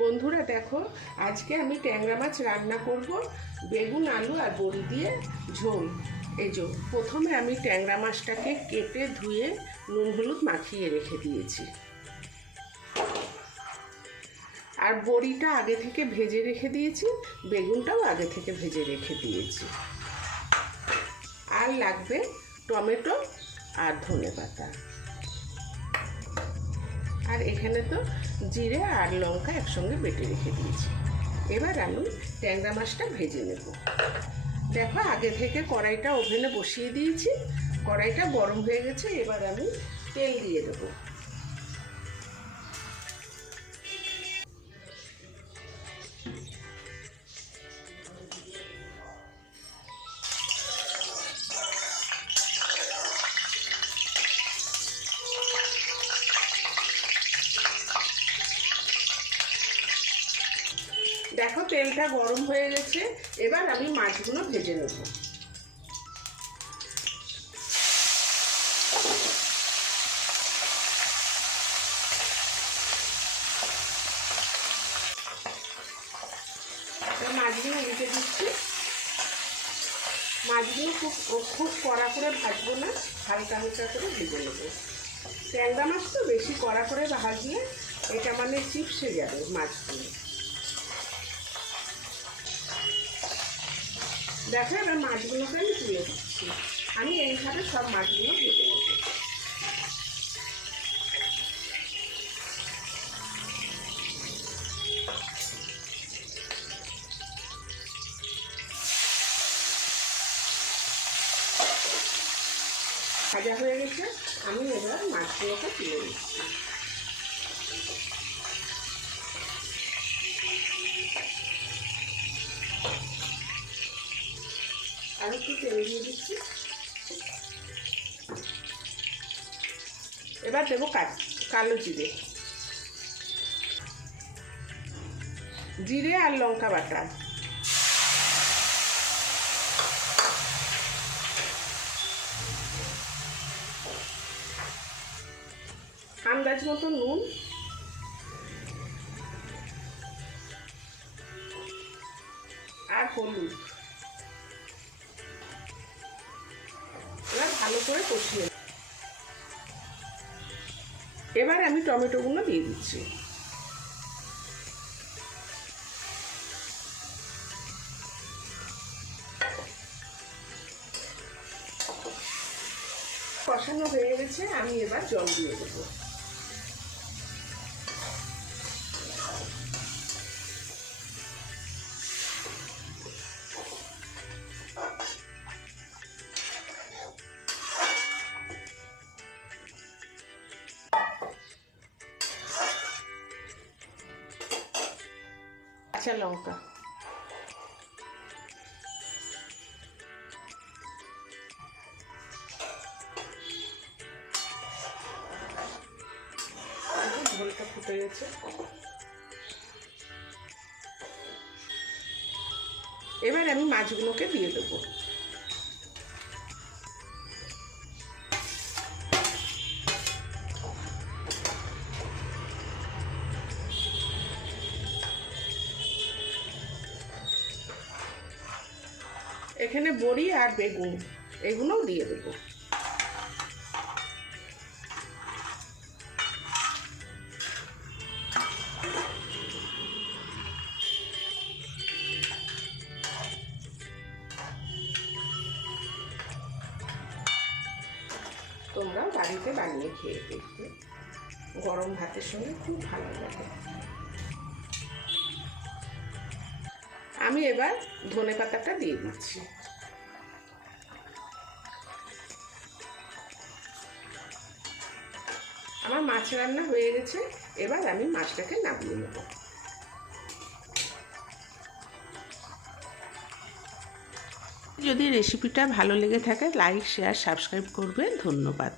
বন্ধুরা দেখো, আজকে আমি ট্যাংরা মাছ রান্না করব বেগুন আলু আর বড়ি দিয়ে ঝোল। এই যে প্রথমে আমি ট্যাংরা মাছটাকে কেটে ধুয়ে নুন হলুদ মাখিয়ে রেখে দিয়েছি, আর বড়িটা আগে থেকে ভেজে রেখে দিয়েছি, বেগুনটাও আগে থেকে ভেজে রেখে দিয়েছি। আর লাগবে টমেটো আর ধনেপাতা, আর এখানে তো জিরে আর লঙ্কা একসঙ্গে বেটে রেখে দিয়েছি। এবার আমি ট্যাংরা মাছটা ভেজে নেব। দেখো, আগে থেকে কড়াইটা ওভেনে বসিয়ে দিয়েছি, কড়াইটা গরম হয়ে গেছে। এবার আমি তেল দিয়ে দেবো। দেখো, তেলটা গরম হয়ে গেছে। এবার আমি মাছগুলো ভেজে নেব। মাছগুলো উল্টে দিচ্ছি। মাছগুলো খুব কড়া করে ভাজবো না, হালকা হালকা করে ভেজে নেবো। ট্যাংরা মাছ তো বেশি কড়া করে ভাজলে এটা মানে চিপসে যাবে মাছগুলো। দেখো, এবার মাছগুলোকে আমি তুলে দিচ্ছি। আমি এইভাবে সব মাছগুলো ভেজে নেব। ভাজা হয়ে গেছে, আমি এবার মাছগুলোকে তুলে দিচ্ছি। আর একটু তেল দিয়ে দিচ্ছি। এবার দেবো কালো জিরে, জিরে আর লঙ্কা বাটা, আন্দাজ মতো নুন, আর হলুদ। এবার ভালো করে কষিয়ে, এবার আমি টমেটোগুলো দিয়ে দিচ্ছি। কষানো হয়ে গেছে, আমি এবার জল দিয়ে দেবো। কাঁচা লঙ্কা, ঝোলটা ফুটে গেছে। এবার আমি মাছগুলোকে দিয়ে দেবো। এখানে বড়ি আর বেগুন এগুলোও দিয়ে দেবো। তোমরাও বাড়িতে বানিয়ে খেয়ে দেখবে, গরম ভাতের সঙ্গে খুব ভালো লাগে। আমি এবার ধনেপাতাটা দিয়ে দিচ্ছি। আমার মাছ রান্না হয়ে গেছে, এবার আমি মাছটাকে নামিয়ে নেব। যদি রেসিপিটা ভালো লেগে থাকে, লাইক শেয়ার সাবস্ক্রাইব করবে। ধন্যবাদ।